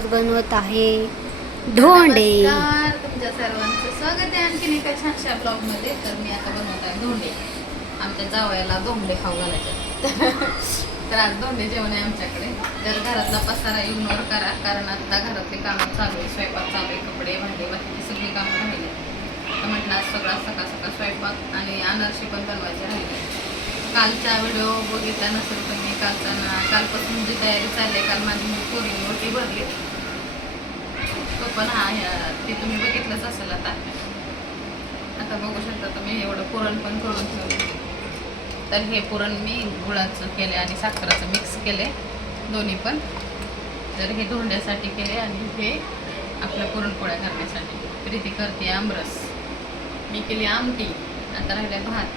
आज बनवत आहे धोंडे. नमस्कार, तुमच्या सर्वांचं स्वागत आहे आणखीन एका छानशा ब्लॉग मध्ये. तर मी आता बनवत आहे धोंडे. आमच्या जावयाला धोंडे खाऊ घालायचे. तर आज धोंडे जेवण आहे आमच्याकडे. तर घरातला पसारा इग्नोर करा, कारण आता घरातले कामं चालू आहे, स्वयंपाक चालू आहे, कपडे भांडे बाकीची सगळी कामं राहिली. तर म्हटलं आज सकाळ सकाळ स्वयंपाक आणि अनारसे पण बनवायचे राहिले. कालचा व्हिडिओ बघितला नसेल पण मी कालपासून जी तयारी चालली आहे, काल माझी पोरी मोठी भरली तो पण ते तुम्ही बघितलंच असेल. आता बघू शकता तुम्ही एवढं पुरण पण करून ठेवलं. तर हे पुरण मी गुळाचं केले आणि साखरेचं मिक्स केले दोन्ही पण. तर हे धोंड्यासाठी केले आणि हे आपल्या पुरणपोळ्या करण्यासाठी. प्रीती करते आमरस, मी केली आमटी, आता राहिले भात,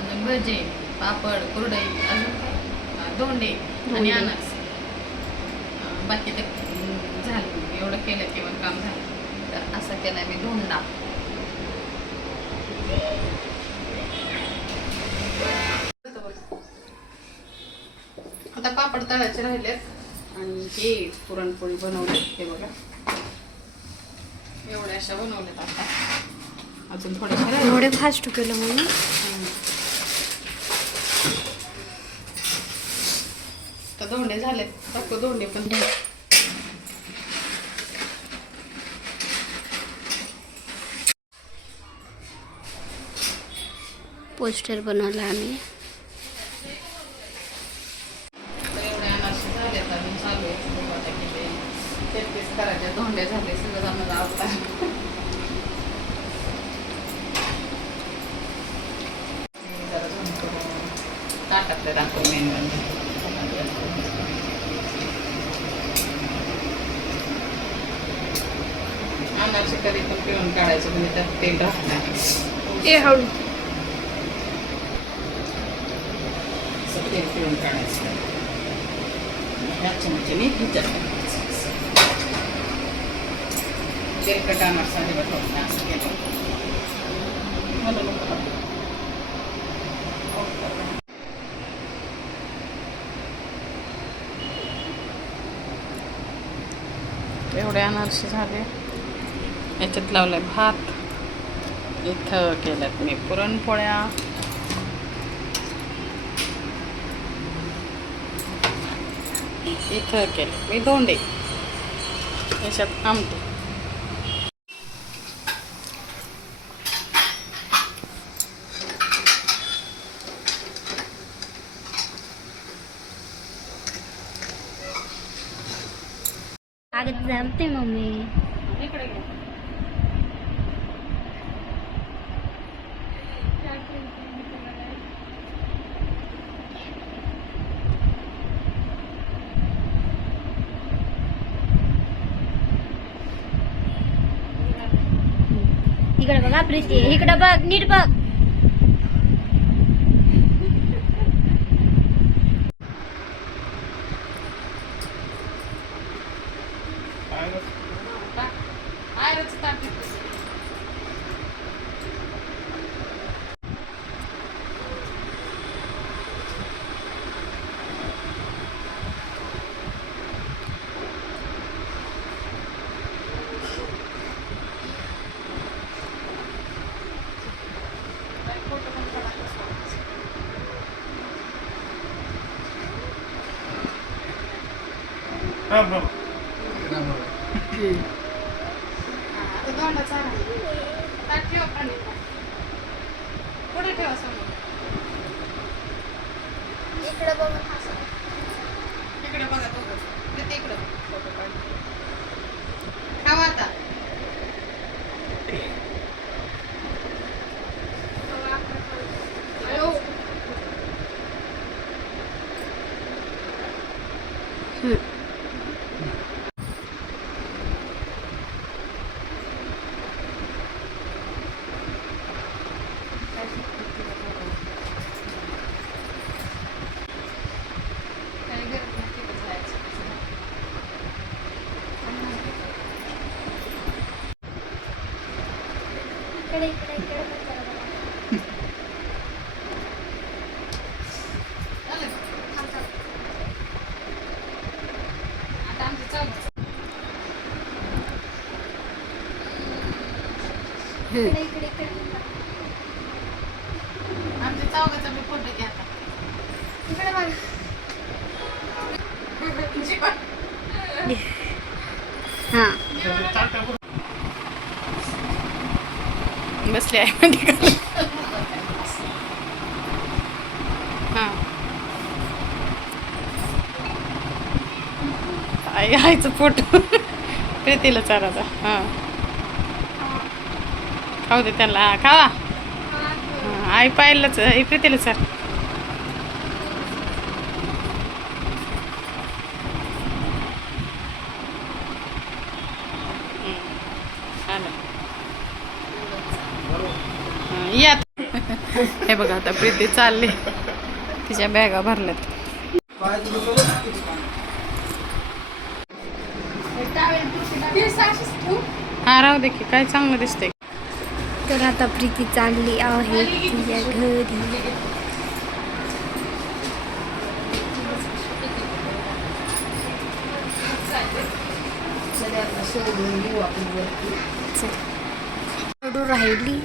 अजून भजे, पापड, कुरडई, अजून काय धोंडे आणि अनारस. बाकी तर झालं, एवढं केलं किंवा काम झालं. तर असं केलं मी धोंडा. आता पापड तळायचे राहिलेत आणि हे पुरणपोळी बनवली. हे बघा एवढ्या अशा बनवल्यात. आता अजून थोड्याशा एवढे फास्ट केलं म्हणून तर धोंडे झाले. टाकू धोंडे पण. पोस्टर बनवला आम्ही. तर एवढे अनारसे झाले अजून चालू आहे. तेच करायचे धोंडे झाले सगळं आम्हाला आवडतात. ताटातले दाखव मेनू. अनारसे कधी पण पिळून काढायचं म्हणजे त्यात तेल राहत नाही. ए हळू तेल पिळून काढायचं. ह्या चमच्याने तेलकट अनारसा अजिबात होत नाही असं केलं. एवढे अनारसे झाले. याच्यात लावलंय भात, इथं केल्यात मी पुरणपोळ्या, इथं केले मी धोंडे, याच्यात आमटी. आगत जमते मम्मी. इकडे घे. इकडे बघा प्रीती, इकडे बघ, नीट बघ. पुढे ठेवा समोर. इकडे बघ. इकडे बघा बघा ते इकडं फोटो काढ. खावा आता. इकडे इकडे इकडे आमच्या चौघाचा मी फोटो घ्या आता. इकडे बघ. हा बसले आहे म्हणजे हां आई आईचं फोटो प्रीतीला चारायचा. हां खाऊ दे त्यांना. हा खावा. हां आई पाहिलंच आई प्रीतीला चार. या हे बघा आता प्रीती चालली. तिच्या बॅगा भरल्यात. हा राहू दे की काय चांगलं दिसतंय. तर आता प्रीती चालली आहे तिच्या घरी. सोडून राहिली.